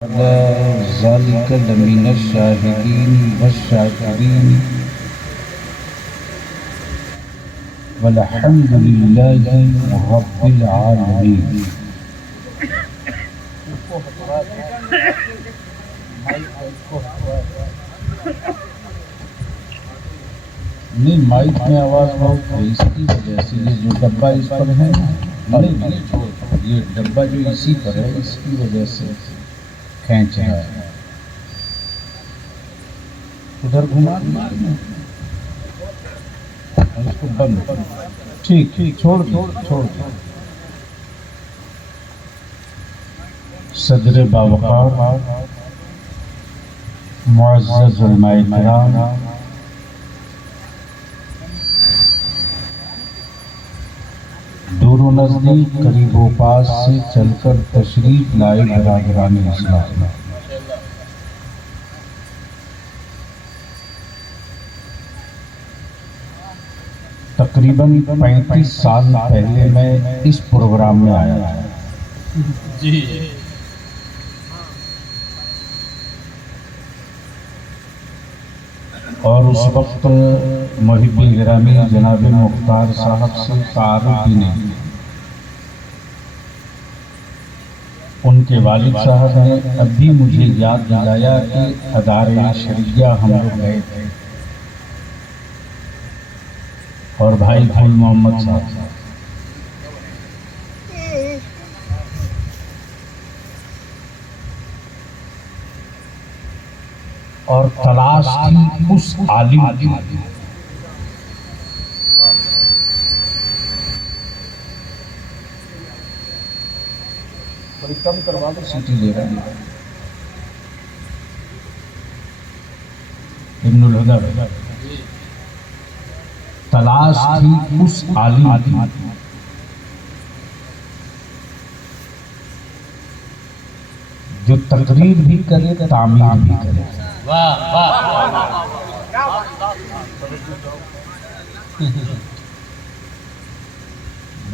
ज़ालिका लमिनश्शाहिदीन वश्शाकिरीन वल्हम्दुलिल्लाहि रब्बिल आलमीन। नहीं, माइक में आवाज़ बहुत है, इसकी वजह से ये जो डब्बा इस पर है ना, नहीं छोड़, ये डब्बा जो इसी पर है इसकी वजह से खींच रहा है। उधर घुमा इसको बंद। ठीक ठीक, छोड़ छोड़। सदर बावकार मुअज़्ज़ज़ उलमाए किराम, दूर नज़दीक करीब व पास से चलकर तशरीफ लाए बरादरान इस्लाम, तकरीबन 35 साल पहले मैं इस प्रोग्राम में आया था जी। और उस वक्त मुहिब्बे गिरामी जनाब मुख्तार साहब से तारुफ भी नहीं। उनके वालिद साहब ने अब भी मुझे याद दिलाया कि अदारे शरिया हम लोग गए थे और भाई फूल मोहम्मद साहब और तलाश थी उस आलिम की। कम करवा दो, सीटी ले रहा है इब्नुल हुदा। तलाश थी उस आलिम की जो तकरीर भी करे, तामीर भी करे। वाह वाह,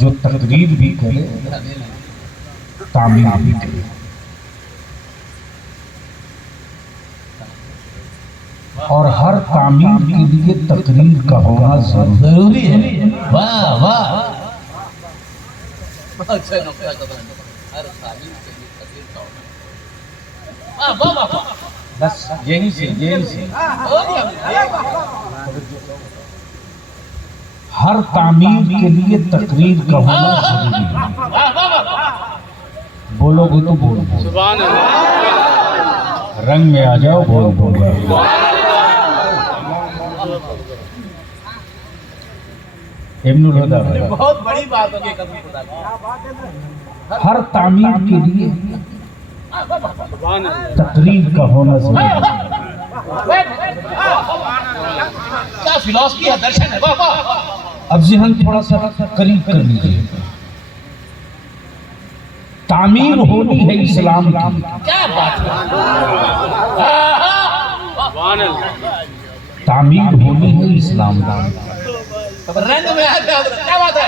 जो तकरीर भी करे, तामीर भी करे। और हर तामीर के लिए तकरीर का होना जरूरी है। वाह वाह, बस यही से हर तामीर के लिए तकरीर का होना जरूरी है। बोलोगे तो बोल, सुभान अल्लाह, रंग में आ जाओ, बोल। इब्नुल हुदा, बहुत बड़ी बात होगी हर तामीर के लिए तकरीर का होना जरूरी है। क्या फिलॉसफी है, दर्शन है। अब ज़हन थोड़ा सा करीब कर लीजिए। तामीर होनी है इस्लाम की। क्या बात है, तामीर होनी है इस्लाम की। रंग में क्या बात है,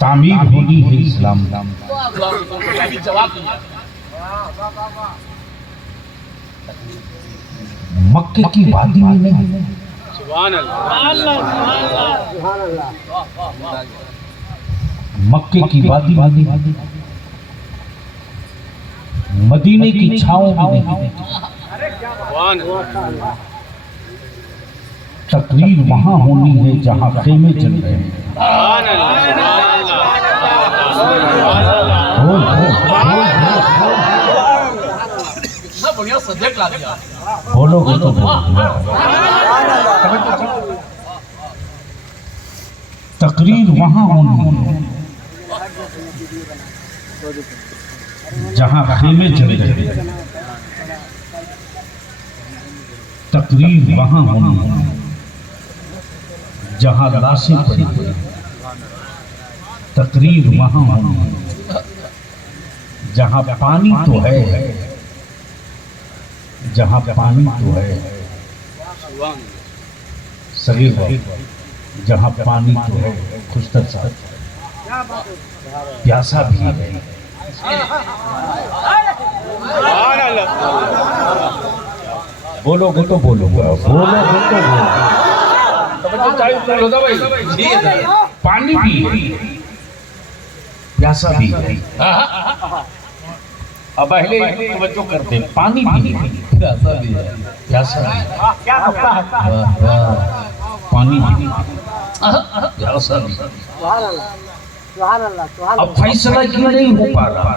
तामीर होनी है इस्लाम की। जवाब मक्के की वादी में नहीं, मक्के की वादी में नहीं, मदीने की छाओं में नहीं। तकरीर वहां होनी है जहां खेमे चल रहे हैं। बढ़िया सब्जेक्ट ला दिया, बोलोगे तो तकरीर वहां होनी है जहां खेमे चल रहे हैं। तकरीर वहां होनी है जहां लाशें पड़ी हैं। तकरीर वहां होनी है जहां पानी तो है, जहां पानी तो है सही है, जहां पानी तो है खुशतर साहब, प्यासा भी है, बोलोगे तो बोलो, बोलोगे तो बोलो। पानी भी प्यासा भी है। अब पहले तवज्जो करते, पानी भी प्यासा भी है, प्यासा भी है। क्या होता है? पानी भी प्यासा भी। अब फैसला ये नहीं हो पा रहा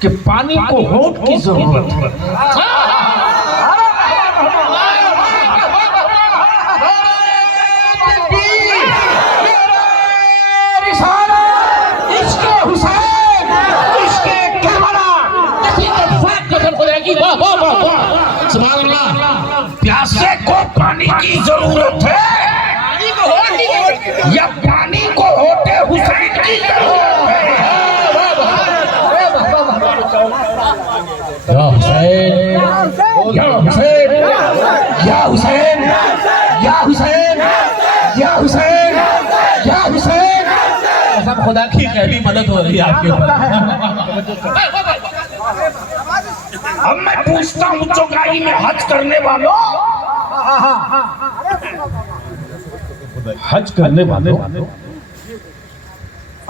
कि पानी को होठ की जरूरत है। प्यासे को पानी की जरूरत है या पानी को होते हुसैन की जरूरत है? या हुसैन, या हुसैन, या हुसैन, या हुसैन, या हुसैन, या हुसैन। सब खुदा की कहती मदद हो रही है आपके ऊपर। अब मैं पूछता हूँ चौगाई में हज करने वालों, हज करने वालों,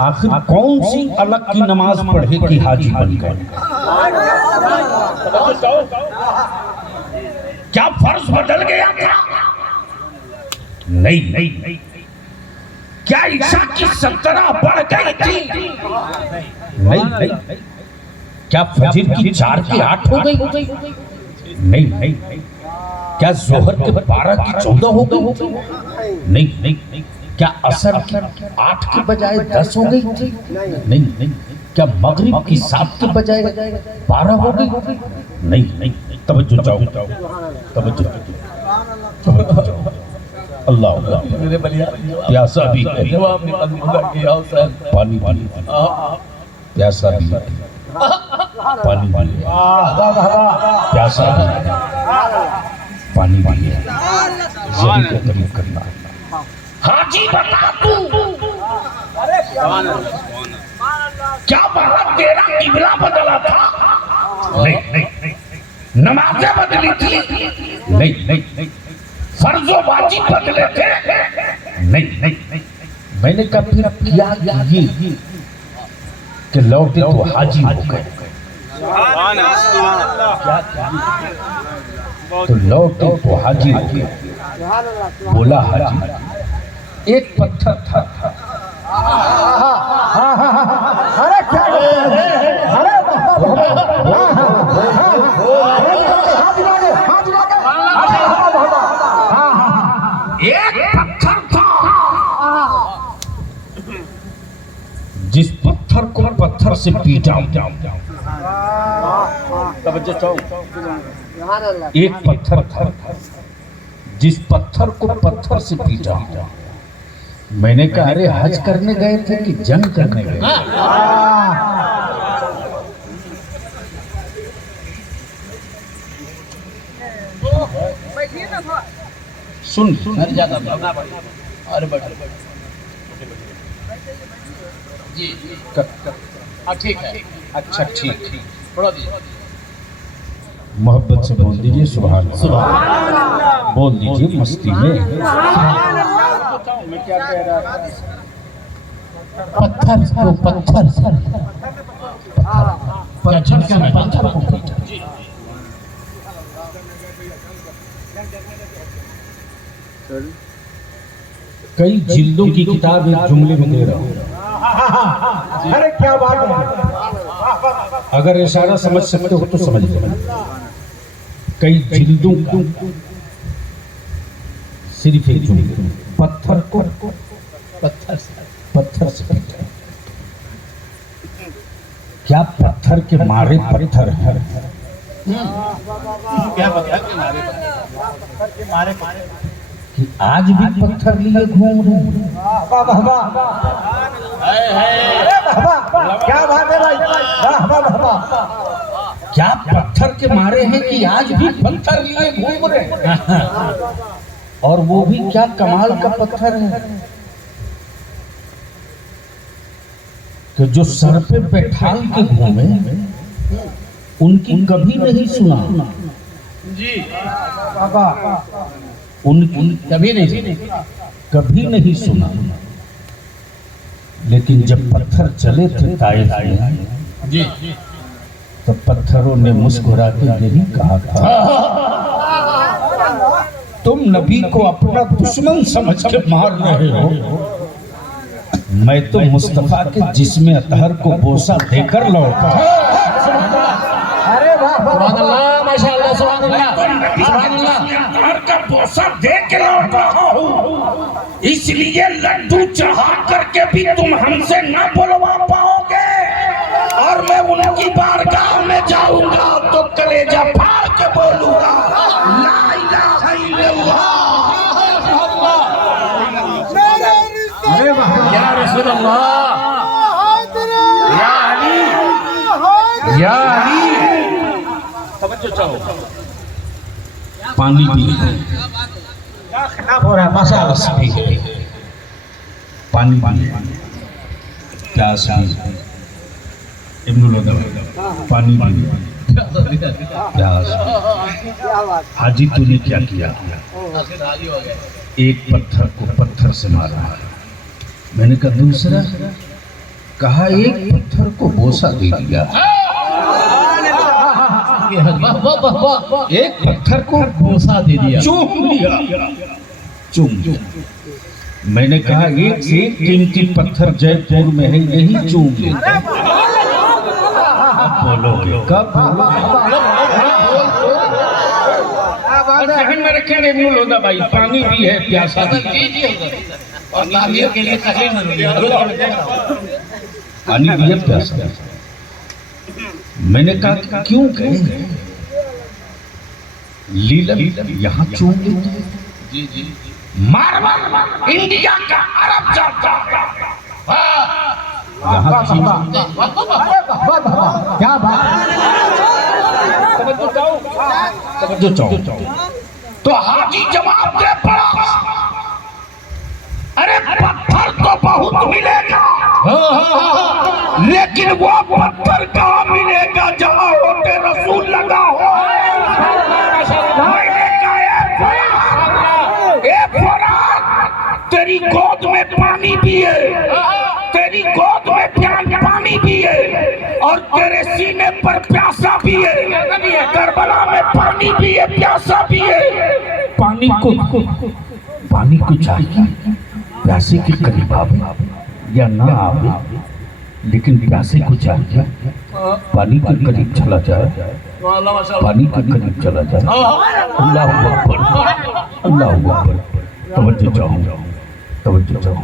आखिर कौन सी अलग की नमाज पढ़े कि हाजी बन गए? क्या फर्ज बदल गया था? नहीं नहीं नहीं। क्या ईशा की 17 बढ़ गई थी? नहीं नहीं। क्या फजर की 4 की 8 हो गई? नहीं नहीं। क्या जोहर के 12 की 14 हो गई? नहीं नहीं। क्या असर की 8 के बजाय 10 हो गई? नहीं नहीं। क्या मगरिब की 7 के बजाय 12 हो गई? नहीं नहीं। तवज्जो जाओ, तवज्जो जाओ। अल्लाह मेरे बलिया प्यासा भी है, पानी पानी प्यासा भी है, पानी पानी प्यासा भी है, पानी पानी यही को करीब करना। हाजी बता तू क्या वहां तेरा किबला बदला था? नहीं नहीं। नमाजें बदली थी? नहीं नहीं। फर्जो वाजिब बदले थे? नहीं नहीं। मैंने कहा फिर किया ये कि लौटे तो हाजी हो गए। तो लौटे तो हाजी हो गए। बोला हाजी, एक पत्थर था। अरे क्या एक पत्थर था, जिस पत्थर को पत्थर से पीटा। एक पत्थर था जिस पत्थर को पत्थर से पीटा। मैंने कहा अरे हज करने गए थे कि जंग करने गए? सुन ज्यादा अरे जी ठीक है। अच्छा ठीक मोहब्बत से बोल दीजिए सुभान अल्लाह। बोल दीजिए मस्ती में। मैं क्या कह रहा था? पत्थर को पत्थर पत्थर को पीटा। कई जिल्दों की किताब एक जुमले में दे रहा हूं। अरे क्या बात है, अगर इशारा समझ सकते हो तो समझ लो। कई जिल्दों को सिर्फ एक जुमले, पत्थर को पत्थर से पीटा। क्या पत्थर के मारे पत्थर है? क्या पत्थर के मारे कि आज भी पत्थर लिए घूम रहे हैं। क्या बात है भाई? क्या पत्थर के मारे हैं कि आज भी पत्थर लिए घूम रहे हैं? और वो भी क्या कमाल का पत्थर है। कि जो सर पे बैठाल के घूमे उनकी कभी नहीं सुना जी उनकी कभी नहीं सुना। लेकिन जब पत्थर चले थे ताइफ में जी तो पत्थरों ने मुस्कुरा के यही कहा था, तुम नबी को अपना दुश्मन समझ के मार रहे हो, मैं तो मुस्तफा के जिस्म अतहर को बोसा देकर लौटा। अरे वाह माशाअल्लाह सुभान अल्लाह का बोसा दे के लौट रहा हूँ, इसलिए लड्डू चढ़ा करके भी तुम हमसे न बुलवा पाओगे। और मैं उनकी बारगाह में जाऊंगा तो कलेजा फाड़ के बोलूंगा ला इलाहा इल्लल्लाह। अरे वाह या रसूल अल्लाह या अली या अली। तवज्जो चाहो, पानी भी क्या खिताब हो रहा है माशाअल्लाह। पानी प्यास भी पानी भी प्यास। हाजी तूने क्या किया? एक पत्थर को पत्थर से मारा। मैंने कहा दूसरा, कहा एक पत्थर को बोसा दे दिया। एक पत्थर को बोसा दे दिया, चूम लिया। मैंने कहा एक से कीमती पत्थर जयपुर में है, यही चूम लिया। बोलोगे कब? में रखेंगे लोदा भाई, पानी भी है प्यासा भी। पानी भी है प्यासा। मैंने कहा क्यों कहेंगे लीला यहाँ चूम लेते? जी जी मारवाड़ इंडिया का अरब जाता यहाँ क्या बात। जो चाहो तो हाजी जवाब दे पड़ा, अरे पत्थर तो बहुत मिलेगा, लेकिन वो पत्थर कहाँ मिलेगा जहाँ होते रसूल लगा हो। तेरी गोद में पानी भी है, तेरी गोद में पानी भी है, और तेरे सीने पर प्यासा भी है। करबला में पानी भी है, प्यासा भी है। पानी को चाहिए, प्यासे के करीब आवे या ना आवे, लेकिन प्यासे को चाहिए। पानी के करीब चला जाए, पानी के करीब चला जाए। अल्लाह अकबर, अल्लाह अकबर। तवज्जो चाहो, तवज्जो चाहो।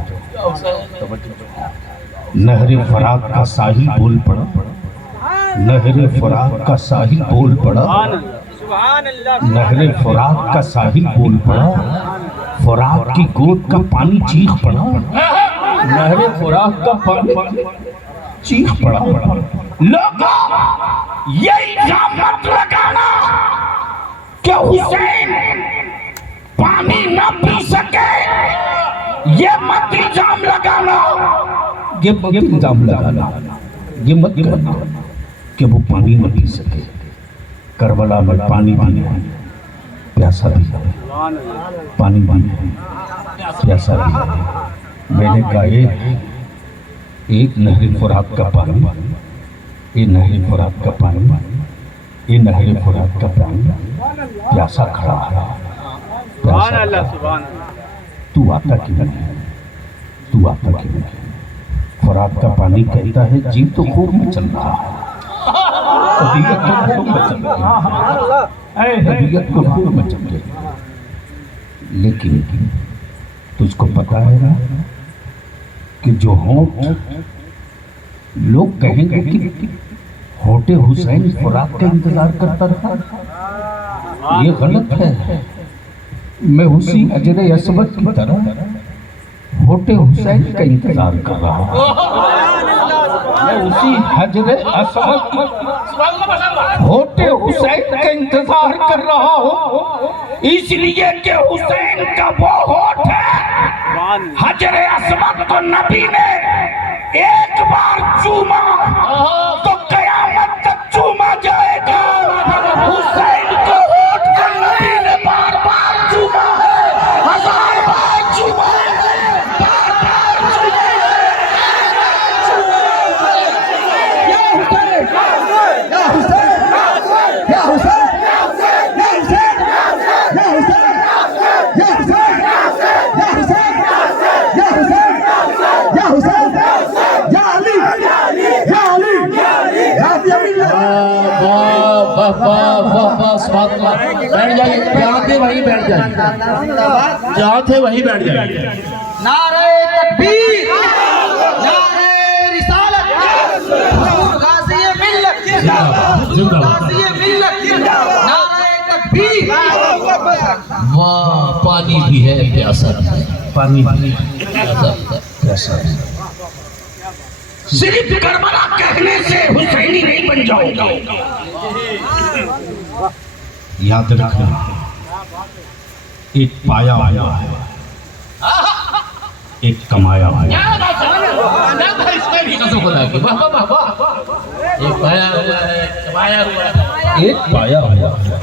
नहरे फराक का साहिल बोल पड़ा, नहरे फराक का साहिल बोल पड़ा, नहरे फराक का साहिल बोल पड़ा, फराक की गोद का पानी चीख पड़ा, नहरे फराक का पानी चीख पड़ा। लोगों ये इल्जाम मत लगाना कि हुसैन पानी न पी सके, ये मत इल्जाम लगाना, ये मत इल्जाम लगाना, ये मत कहना कि वो पानी न पी सके। करबला में पानी भी है, प्यासा भी है, पानी भी है, प्यासा भी है। मैंने कहा एक नहर फुरात का पानी, ये नहर फुरात का पानी, ये नहर फुरात का पानी प्यासा खड़ा है, प्यासा। तू आता क्यों नहीं? तू आता क्यों नहीं? फुरात का पानी कहता है जी तो खूब में चल रहा है, तबीयत तो खूब में चल रही है, तबीयत को खूब में चल रही है। लेकिन तुझको पता है ना कि जो होंठ लोग कहेंगे कि होटे हुसैन फुरात का इंतजार करता रहा, ये गलत है। मैं उसी अजर असवद की तरह होटे हुसैन का इंतजार कर रहा हूँ। मैं उसी हजर असवद होटे हुसैन का इंतजार कर रहा हूँ, इसलिए कि हुसैन का वो होठ है, हजर असवद को नबी ने एक बार चूमा तो कयामत तक चूमा जाएगा। हुसैन को होठ पर नबी ने बार बार चूमा है, 1000 बार चूमा है, बार बार चूमा है। या हुसैन या हुसैन या हुसैन या हुसैन या हुसैन या हुसैन या हुसैन या हुसैन या हुसैन या अली या अली या अमीर। वाह वाह वाह वाह वाह, सुभान अल्लाह। बैठ जाइए, जहाँ थे वहीं बैठ जाइए, जहाँ थे वहीं बैठ जाइए। नारे तकबीर, नारे रिसालत, गाज़ी मिल्लत, गाज़ी मिल्लत, नारे तकबीर। वाह, पानी भी है, प्यासा भी है, पानी भी है, प्यासा भी है। सिर्फ करबला कहने से हुसैनी नहीं बन जाओगे। याद रखना, एक पाया हुआ है, एक कमाया हुआ है। इसमें भी कसम खुदा की, वाह वाह वाह वाह। एक पाया हुआ है, कमाया हुआ है, एक पाया हुआ है,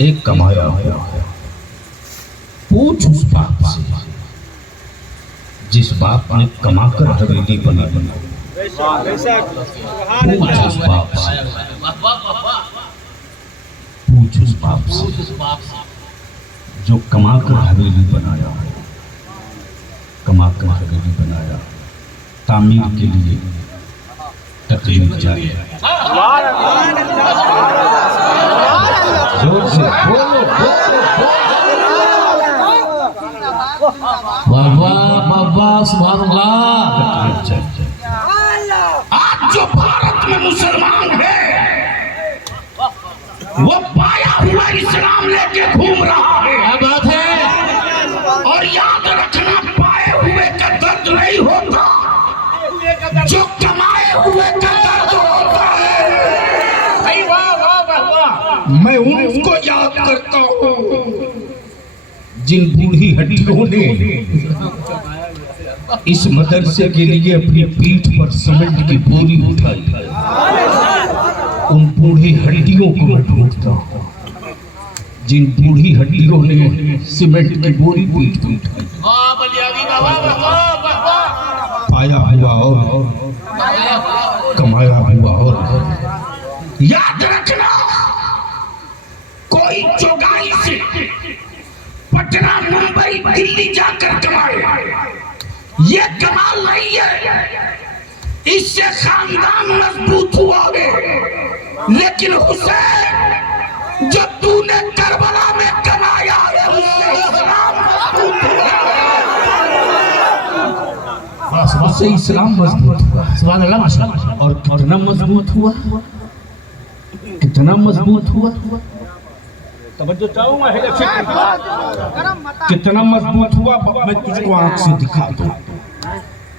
एक कमाया हुआ है। पूछ उस बाप से जिस बाप ने कमाकर हवेली बनाई। पूछ उस बाप से, पूछ उस बाप से जो कमाकर हवेली बनाया, कमाकर हवेली बनाया, तामीर के लिए तकलीफ जारी है। जोर से बोलो, वाह वाह वाह वाह, सुभान अल्लाह। आज जो भारत में मुसलमान है वो पाया हुआ इस्लाम लेके घूम रहा है। क्या बात है। और याद रखना, पाए हुए का दर्द नहीं होता, जो कमाए हुए का दर्द होता है। वाह वाह वाह वाह। मैं उनको याद करता हूँ जिन बूढ़ी हड्डियों ने इस मदरसे के लिए अपनी पीठ पर सीमेंट की बोरी उठाई। उन बूढ़ी हड्डियों को मैं ढूंढता हूँ, जिन बूढ़ी हड्डियों ने सीमेंट की बोरी पीठ पर उठाई। पाया हुआ और कमाया हुआ और। याद रखना, कोई चौगाई से पटना, मुंबई, दिल्ली जाकर कमाए, ये कमाल नहीं है। इससे खानदान मजबूत हुआ है। लेकिन हुसैन, जो तूने करबला में कमाया है, उससे इस्लाम मजबूत हुआ। उससे इस्लाम मजबूत हुआ। सुभान अल्लाह, माशाअल्लाह। और कितना मजबूत हुआ, कितना मजबूत हुआ। कितना मजबूत हुआ, मैं तुझको आंख से दिखा दूं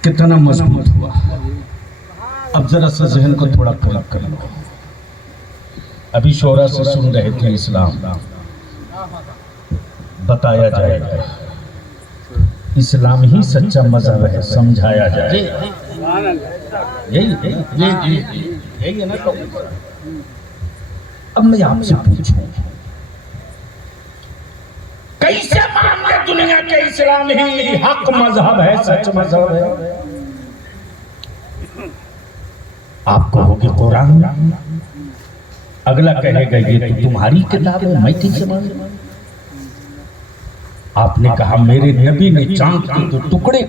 कितना मजबूत हुआ। अब जरा सा जहन को थोड़ा कड़क कर लो। अभी शोरा से सुन रहे थे, इस्लाम बताया जाएगा, इस्लाम ही सच्चा मजहब है, समझाया जाएगा। यही है ना। तो अब मैं आपसे पूछूं, कैसे मान ले दुनिया के इस्लाम ही हक मजहब है, सच मजहब है? आप कहोगे कुरान, अगला कहेगा ये तो तुम्हारी किताब है, मैं कैसे मानूं? आपने कहा मेरे नबी ने चांद के तो टुकड़े,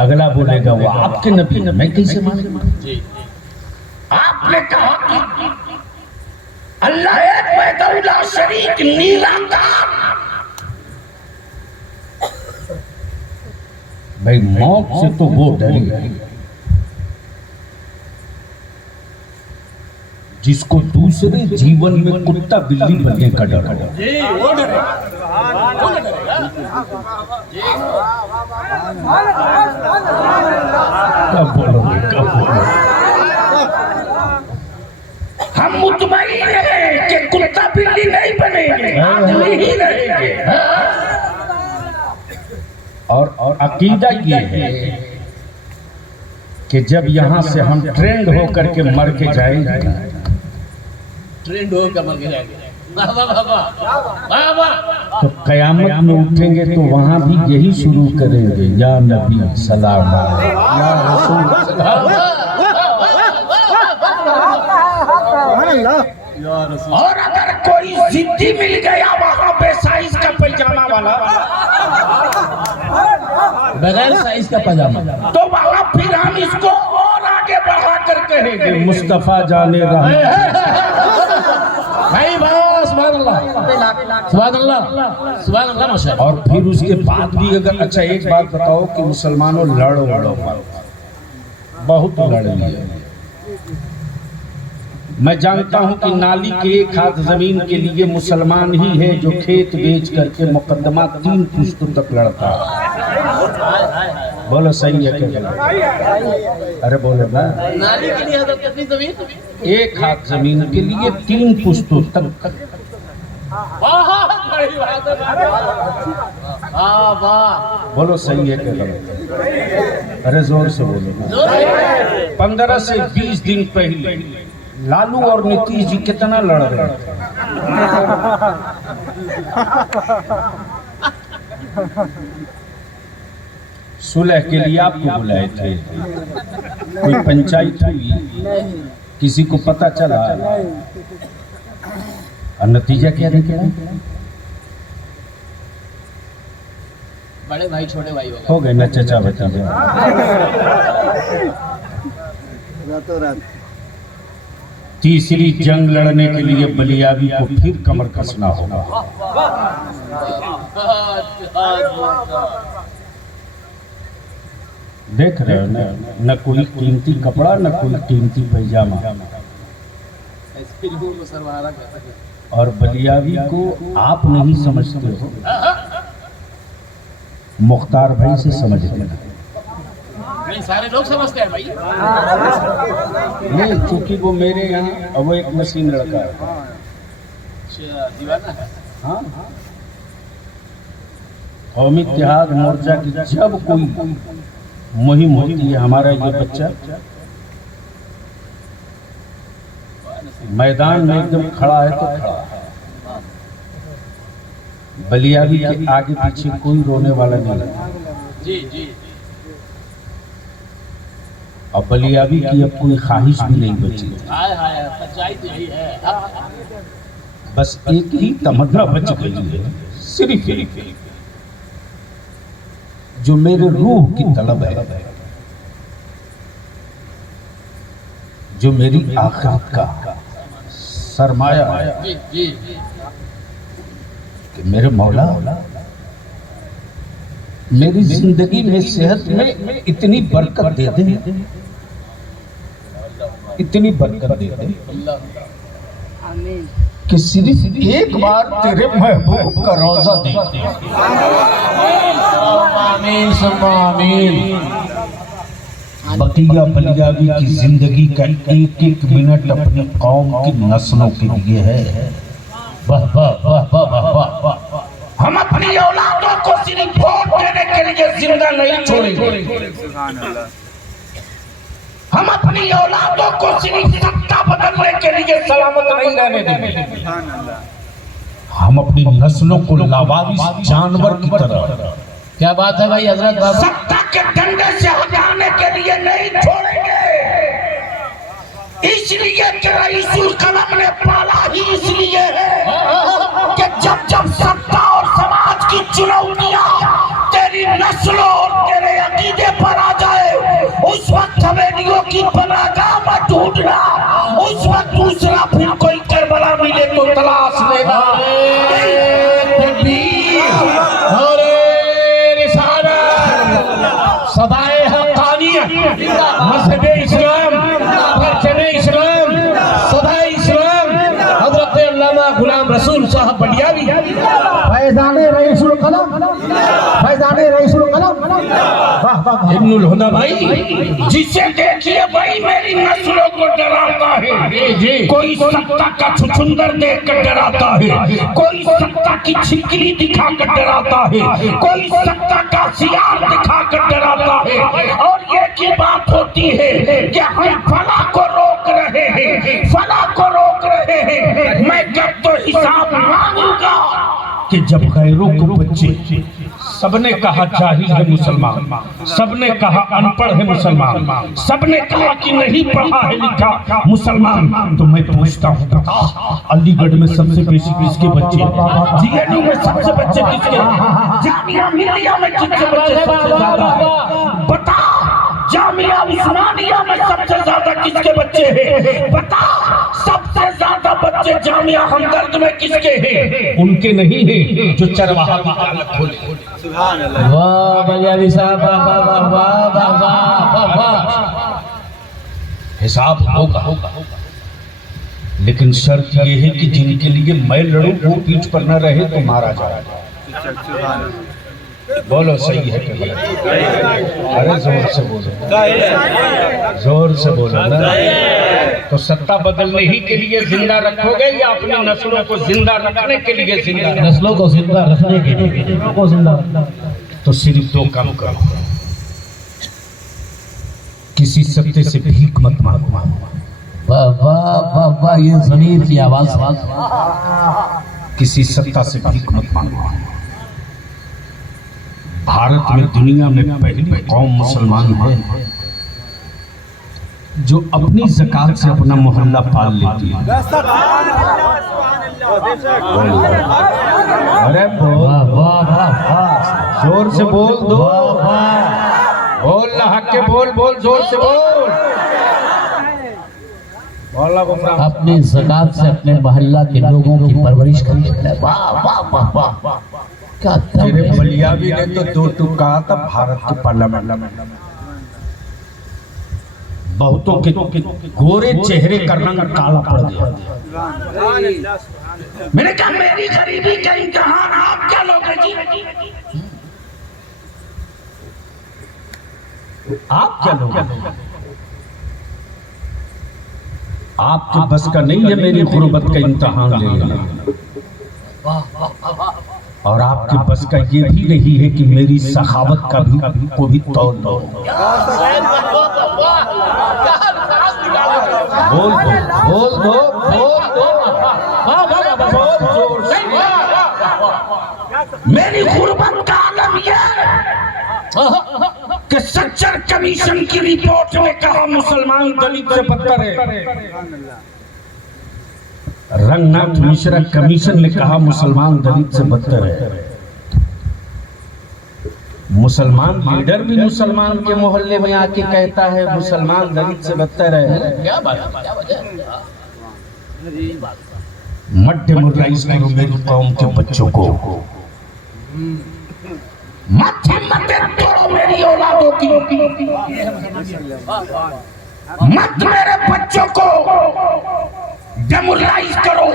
अगला बोलेगा वो आपके नबी ने, मैं कैसे मानूं? आपने कहा कि अल्लाह एक वहदहुल्ला शरीक निराकार। भाई मौत से तो वो डरी जिसको दूसरे जीवन में कुत्ता बिल्ली बनने का डर है। कब बोलोगे, कब बोलोगे? हम मुतमईन हैं कि कुत्ता बिल्ली नहीं बनेंगे, आदमी ही रहेंगे। और अकीदा ये है कि जब यहाँ से हम ट्रेंड होकर के मर के जाएंगे, ट्रेंड हो कमर के जाएंगे, वाह वाह वाह वाह वाह, तो कयामत में उठेंगे तो वहाँ भी यही शुरू करेंगे, या नबी सलाम या रसूल। और अगर कोई जिद्दी मिल गया वहाँ पे साइज का पैजामा वाला, बगैर साइज का पजामा, तो वहाँ फिर हम इसको और आगे बढ़ा कर कहेंगे मुस्तफा जाने रहा भाई बस सुभान अल्लाह सुभान अल्लाह सुभान अल्लाह माशाअल्लाह। और फिर उसके बाद भी अगर, अच्छा एक बात बताओ कि मुसलमानों लड़ो बहुत लड़ लिए। मैं जानता हूं कि नाली के एक हाथ जमीन के लिए मुसलमान ही है जो खेत बेच करके मुकदमा 3 पुश्तों तक लड़ता है। बोलो सही है क्या गलत? अरे बोलो ना, नाली के लिए हजरत कितनी जमीन? एक हाथ जमीन के लिए 3 पुश्तों तक। वाह बड़ी बात है, वाह वाह, बोलो सही है क्या गलत? अरे जोर से बोलो ना। 15 से 20 दिन पहले लालू और नीतीश जी कितना लड़ रहे थे। सुलह के लिए आपको बुलाए थे, कोई पंचायत हुई, किसी को पता चला और नतीजा क्या निकला? बड़े भाई छोटे भाई हो गए ना चचा भतीजा। तीसरी जंग लड़ने के लिए बलियाबी को फिर कमर कसना होगा। देख रहे हो न कोई कीमती कपड़ा न कोई कीमती पैजामा, और बलियाबी को आप नहीं समझते हो, मुख्तार भाई से समझ लेना। नहीं सारे लोग समझते हैं भाई, नहीं क्योंकि वो मेरे यहाँ अब वो एक मशीन लड़का है। दीवाना है। हाँ, कौमी इत्तेहाद मोर्चा की जब कोई मुहिम होती है, हमारा ये बच्चा मैदान में एकदम खड़ा है तो खड़ा है। बलियाबी के आगे पीछे कोई रोने वाला नहीं है। जी जी, और बलियाबी की अब कोई ख्वाहिश भी नहीं बची। हाय हाय, सच्चाई तो यही है। बस एक ही तमन्ना बच गई है, सिर्फ जो मेरे रूह की तलब है, जो मेरी आखिरत का सरमाया है, जी जी, कि मेरे मौला मेरी जिंदगी में सेहत में इतनी बरकत दे दे, इतनी बरकत दे दे कि सिर्फ एक बार तेरे महबूब का रोजा देख दे। आमीन सुम्मा आमीन। बकिया बलियाबी की जिंदगी का एक एक मिनट अपनी कौम की नस्लों के लिए है। वाह वाह वाह वाह वाह वाह वाह। हम अपनी औलादों को सिर्फ वोट देने के लिए जिंदा नहीं छोड़ेंगे, हम अपनी औलादों को सिर्फ सत्ता बदलने के लिए सलामत नहीं रहने देंगे। हम अपनी नस्लों को लावारिस जानवर की तरह, क्या बात है भाई हजरत बाबा, सत्ता के डंडे से हटाने के लिए नहीं छोड़ेंगे। इसलिए कि रईसुल कलम ने पाला ही इसलिए है कि जब जब सत्ता और समाज की चुनौतियां तेरी नस्लों और तेरे अकीदे पर आ जाए, उस वक्त हवेलियों की पनाहगाह में ढूंढना, उस वक्त दूसरा फिर कोई करबला मिले तो तलाश लेना। सदाए हक़ानियत, मज़हबे इस्लाम, परचमे इस्लाम, सदाए इस्लाम, हज़रत अल्लामा गुलाम रसूल साहब बलियाबी, फैज़ाने रईसुल कलम, फैज़ाने रईसुल कलम। वाह वाह इब्नुल हुदा भाई, जिसे देखिए भाई मेरी नस्लों को डराता है। कोई सत्ता का छुछुंदर देख कर डराता है, कोई सत्ता की छिकली दिखा कर डराता है, कोई सत्ता का सियार दिखा कर डराता है। और ये की बात होती है कि हम फला को रोक रहे हैं, फला को रोक रहे हैं। मैं कब तो हिसाब मांगूंगा कि जब गैरों को बच्चे, सबने कहा जाहिल है मुसलमान, सबने कहा अनपढ़ है मुसलमान, सबने कहा कि नहीं पढ़ा है लिखा मुसलमान, तो मैं पूछता हूँ बता, अलीगढ़ में सबसे बेसी किसके बच्चे, जीएनयू में सबसे बच्चे किसके, जामिया मिलिया में किसके बच्चे सबसे ज्यादा है, बता जामिया उस्मानिया में सबसे ज्यादा किसके बच्चे हैं, बता सबसे ज्यादा बच्चे जामिया हमदर्द में किसके हैं, उनके नहीं है जो चरवाहा की हालत खोले। वाह बलियावी साहब, वाह वाह वाह वाह वाह वाह। हिसाब होगा, लेकिन शर्त यह है कि जिनके लिए मैं लड़ूं वो पीठ पर न रहे तो मारा जाए। बोलो सही है कि गलत? अरे जोर से बोलो, जोर से बोलो ना। तो सत्ता बदलने ही के लिए जिंदा रखोगे या अपनी नस्लों को जिंदा रखने के लिए जिंदा? नस्लों को जिंदा रखने के लिए को जिंदा। तो सिर्फ दो काम करो, किसी सत्ते से भीख मत मांगो। वाह वाह वाह वाह, ये ज़मीर की आवाज। किसी सत्ता से भीख मत मांगो। भारत में दुनिया में पहली कौम मुसलमान है जो अपनी ज़कात से अपना मोहल्ला पाल लेती है। अरे बोल, वाह वाह वाह, जोर से बोल दो, बोल ना के बोल, बोल जोर से बोल। अपनी ज़कात से अपने मोहल्ला के लोगों की परवरिश करते हैं। वाह वाह वाह वाह, क्या तेरे बलियावी ने तो दो टूक कहा था भारत के पार्लियामेंट में, बहुतों के गोरे चेहरे का रंग काला पड़ गया। मैंने कहा मेरी गरीबी का इम्तिहान आप क्या लोगे जी, आप क्या लोगे? आपके बस का नहीं है मेरी गुर्बत का इम्तिहान लेना, और आपके बस का ये भी नहीं है कि मेरी सखावत का भी को भी तौल दो। बोल दो, बोल दो, बोल दो, मेरी गुर्बत का आलम यह कि सच्चर कमीशन की रिपोर्ट में कहा मुसलमान दलित से बदतर है। रंगनाथ मिश्रा कमीशन ने कहा मुसलमान दलित से बदतर है। मुसलमान लीडर भी मुसलमान के मोहल्ले में आके कहता है मुसलमान दलित से बदतर है। क्या बात, क्या वजह? मत डेमोरलाइज करो मेरी कौम के बच्चों को, मत तोड़ो मेरी औलादों की, मत मेरे बच्चों को डेमोरलाइज करो।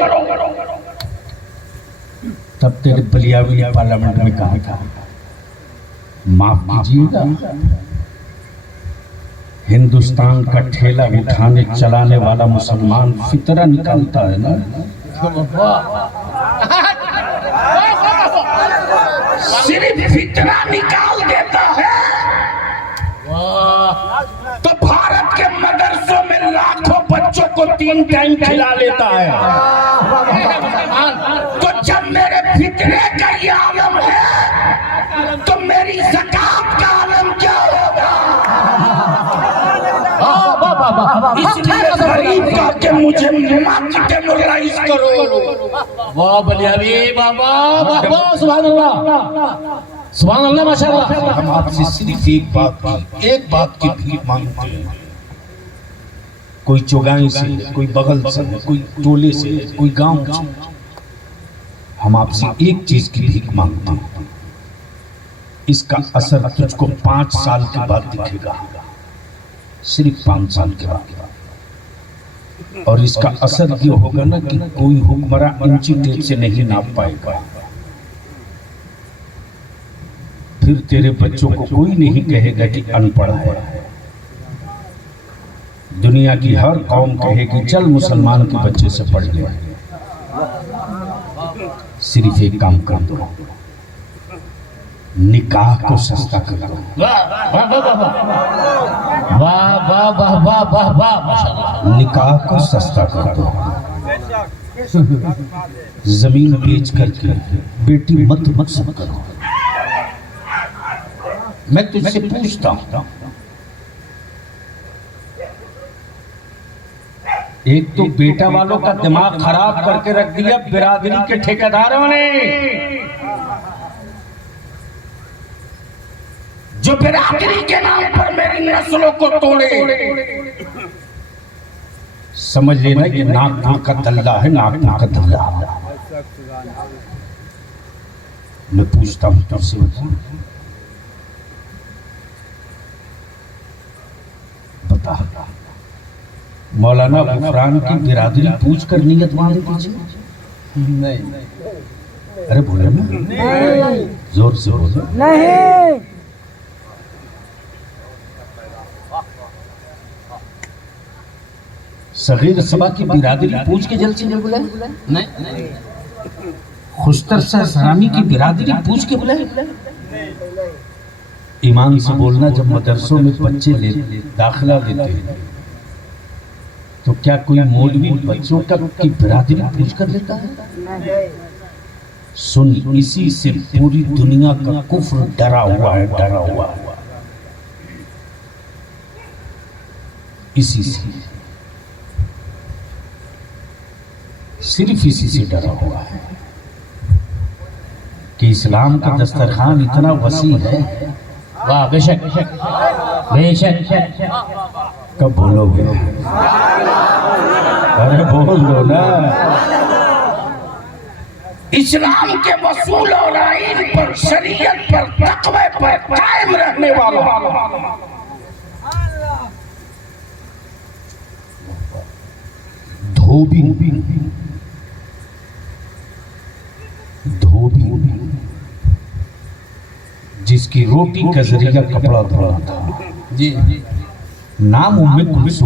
तब तेरे बलियावी ने पार्लियामेंट में कहा था माफ कीजिएगा, हिंदुस्तान का ठेला उठाने चलाने वाला मुसलमान फितरा निकालता है ना, सिर्फ फितरा निकाल देता है तो भारत के मदरसों में लाखों बच्चों को 3 टाइम खिला लेता है। तो जब मेरे फितरे का ये आलम है तो मेरी ज़कात का आलम क्या होगा? इसलिए गरीब का के मुझे मत डेमोरलाइज करो। वाह बलियावी, वाह वाह वाह वाह, सुभान अल्लाह, सुभान अल्लाह, माशाअल्लाह। हम आपसे सिर्फ एक बात की भीख मांगते हैं। कोई चौगाई से, कोई बगल से, कोई टोले से, कोई गांव से, हम आपसे एक चीज की भीख मांगते हैं। इसका असर तुझको 5 साल के बाद दिखेगा, सिर्फ 5 साल के बाद। और इसका असर ये होगा ना कि कोई हुक्मरान इंची टेप से नहीं नाप पाएगा। फिर फिर तेरे बच्चों को कोई नहीं कहेगा कि अनपढ़ है। दुनिया की हर कौम कहेगी चल मुसलमान के बच्चे से पढ़ ले। सिर्फ एक काम कर दो, निकाह को सस्ता कर दो। वाह वाह वाह वाह वाह वाह माशाअल्लाह। निकाह को सस्ता कर दो। जमीन बेच करके बेटी मत मकसद करो। मैं तुझसे पूछता हूं, एक तो बेटा वालों का दिमाग खराब करके रख दिया बिरादरी के ठेकेदारों ने, जो बिरादरी के नाम पर मेरी नस्लों को तोड़े। समझ लेना ये नागपुर का दल्ला है, नागपुर का दल्ला। मैं पूछता हूं तुझसे, बता मौलाना गुफरान की बिरादरी पूछ कर नियत बांधे कीजिए? नहीं। अरे बोले ना, जोर से बोलो। नहीं। सगीर सबा की बिरादरी पूछ के जलसे में बुलाए? नहीं। खुशतर सलामी की बिरादरी पूछ के बुलाए? ईमान से बोलना, जब मदरसों में बच्चे दाखिला लेते हैं तो क्या कोई मौलवी बच्चों का की बिरादरी पूछ कर लेता है? सुन, इसी से पूरी दुनिया का कुफ्र डरा हुआ है, डरा हुआ है। इसी से, सिर्फ इसी से डरा हुआ है कि इस्लाम का दस्तरखान इतना वसी है। वाह बेशक बेशक। कब बोलोगे? अरे बोल दो ना। इस्लाम के वसूल और आइन पर, शरीयत पर, तक़वे पर कायम रहने वाला धोबी जिसकी रोटी का जरिया कपड़ा धोना था, जी नाम उम्मे कुलसूम